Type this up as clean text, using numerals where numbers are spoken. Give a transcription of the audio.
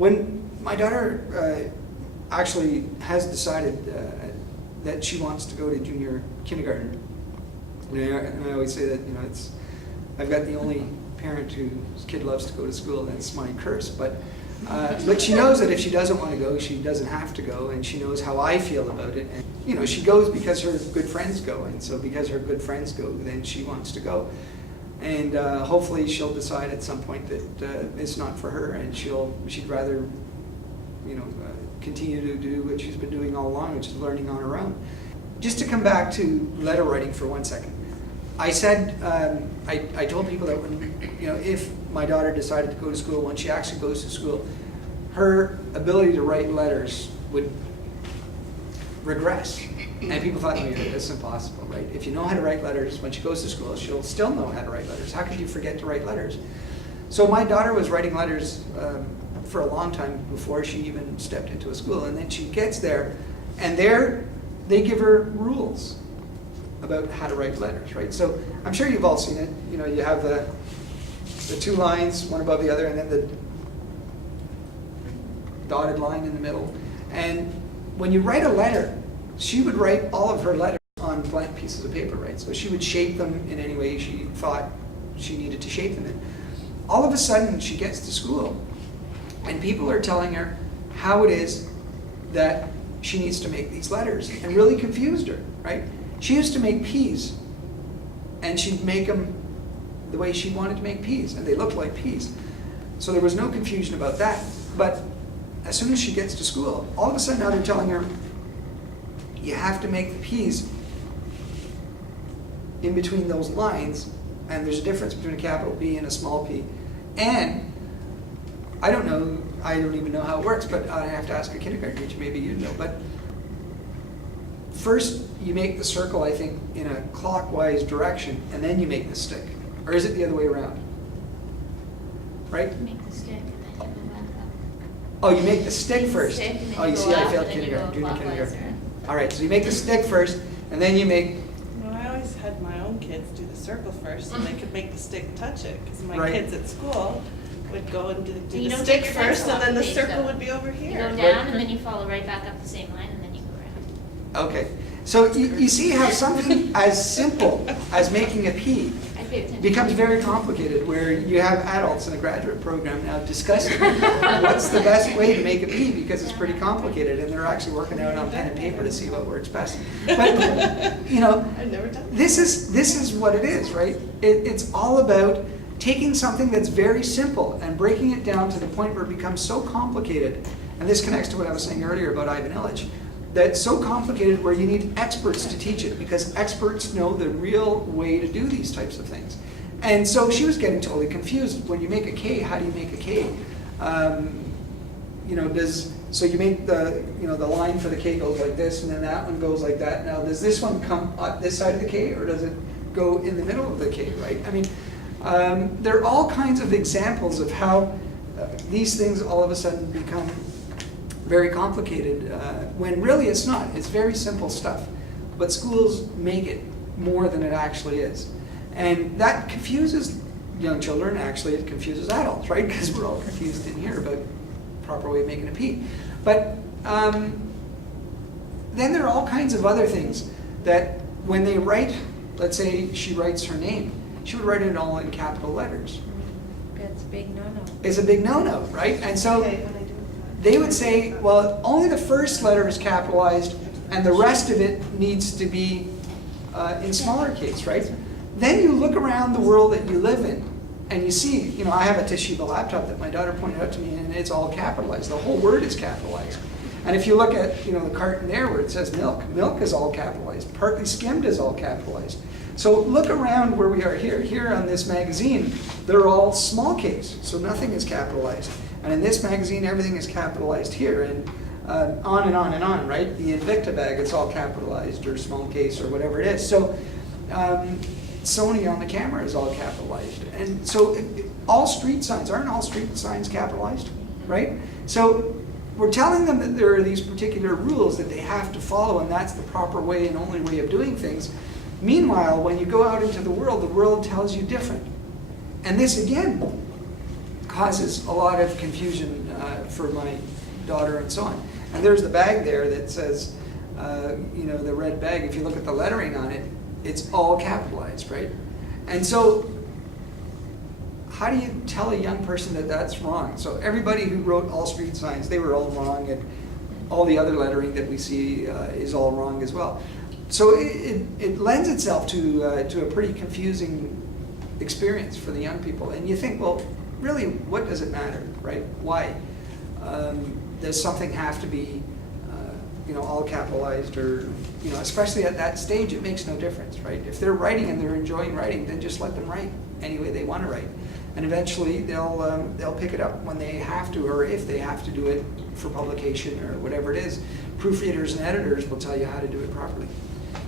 When my daughter actually has decided that she wants to go to junior kindergarten, and I always say that, you know, I've got the only parent whose kid loves to go to school, and it's my curse. But she knows that if she doesn't want to go, she doesn't have to go, and she knows how I feel about it. And, you know, she goes because her good friends go, and so because her good friends go, then she wants to go. And hopefully she'll decide at some point that it's not for her, and she'd rather, you know, continue to do what she's been doing all along, which is learning on her own. Just to come back to letter writing for 1 second. I said, I told people that when, you know, if my daughter decided to go to school, when she actually goes to school, her ability to write letters would regress. And people thought, no, that's impossible, right? If you know how to write letters, when she goes to school, she'll still know how to write letters. How could you forget to write letters? So my daughter was writing letters for a long time before she even stepped into a school. And then she gets there, and there they give her rules about how to write letters, right? So I'm sure you've all seen it. You know, you have the two lines, one above the other, and then the dotted line in the middle. And when you write a letter, she would write all of her letters on blank pieces of paper, right? So she would shape them in any way she thought she needed to shape them in. All of a sudden, she gets to school, and people are telling her how it is that she needs to make these letters, and really confused her, right? She used to make peas, and she'd make them the way she wanted to make peas, and they looked like peas. So there was no confusion about that. But as soon as she gets to school, all of a sudden now they're telling her, you have to make the peas in between those lines, and there's a difference between a capital P and a small p. And I don't even know how it works, but I have to ask a kindergarten teacher, maybe you know, but first you make the circle, I think, in a clockwise direction, and then you make the stick. Or is it the other way around? Right? You make the stick and then you move back up. Oh, you make the stick first. Stick and then Oh, you you see, go I up, failed and then you kindergarten, go junior clockwise kindergarten. around. All right, so you make the stick first, and then you make. No, I always had my own kids do the circle first, so they could make the stick touch it. Because my Right. kids at school would go and do you the don't stick take your first, pencil and off then the the page, circle though. would be over You here. go down and then you follow right back up the same line and then you go around. Okay, so you see how something as simple as making a P I pay attention. becomes very complicated, where you have adults in a graduate program now discussing what's the best way to make a P, because it's pretty complicated, and they're actually working out on pen and paper to see what works best. But, you know, I've never done that. this is what it is, right? It's all about taking something that's very simple and breaking it down to the point where it becomes so complicated, and this connects to what I was saying earlier about Ivan Illich, that's so complicated where you need experts to teach it, because experts know the real way to do these types of things. And so she was getting totally confused. When you make a K, how do you make a K? You know, so you make the line for the K goes like this, and then that one goes like that. Now, does this one come up this side of the K, or does it go in the middle of the K, right? I mean, there are all kinds of examples of how these things all of a sudden become very complicated, when really it's not. It's very simple stuff. But schools make it more than it actually is. And that confuses young children. Actually, it confuses adults, right? Because we're all confused in here about the proper way of making a P. But then there are all kinds of other things that when they write, let's say she writes her name, she would write it all in capital letters. That's a big no-no. It's a big no-no, right? And so Okay, when I do that. they would say, well, only the first letter is capitalized, and the rest of it needs to be in smaller case, right? Then you look around the world that you live in, and you see, you know, I have a Toshiba laptop that my daughter pointed out to me, and it's all capitalized. The whole word is capitalized. And if you look at, you know, the carton there where it says milk, milk is all capitalized. Partly skimmed is all capitalized. So look around where we are here. Here on this magazine, they're all small case, so nothing is capitalized. And in this magazine, everything is capitalized here, and on and on and on, right? The Invicta bag, it's all capitalized, or small case, or whatever it is. So Sony on the camera is all capitalized. And so all street signs, aren't all street signs capitalized, right? So we're telling them that there are these particular rules that they have to follow, and that's the proper way and only way of doing things. Meanwhile, when you go out into the world tells you different. And this, again, causes a lot of confusion for my daughter and so on. And there's the bag there that says, you know, the red bag, if you look at the lettering on it, it's all capitalized, right? And so how do you tell a young person that that's wrong? So everybody who wrote all street signs, they were all wrong, and all the other lettering that we see is all wrong as well. So it lends itself to a pretty confusing experience for the young people. And you think, well, really, what does it matter, right? Why? Does something have to be, you know, all capitalized, or, you know, especially at that stage, it makes no difference, right? If they're writing and they're enjoying writing, then just let them write any way they want to write. And eventually they'll pick it up when they have to, or if they have to do it for publication or whatever it is. Proofreaders and editors will tell you how to do it properly.